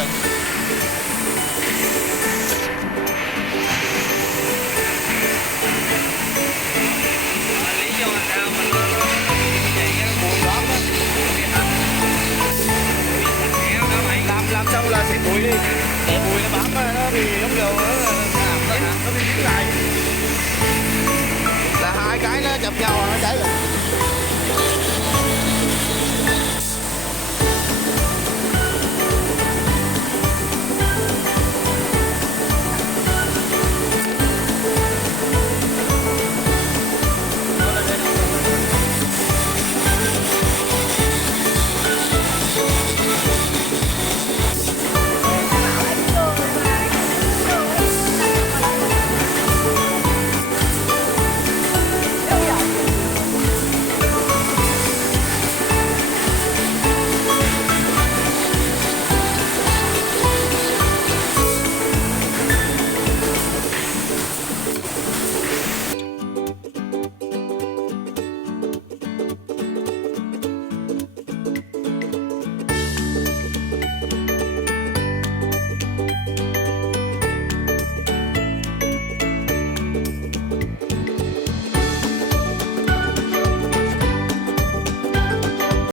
rồi. Lý do là sao mình vậy cái bụi bóp á, Làm xong là sẽ bụi đi, để bụi nó bám nó bị giống kiểu nó bị dính lại, là hai cái nó chập nhau nó cháy rồi.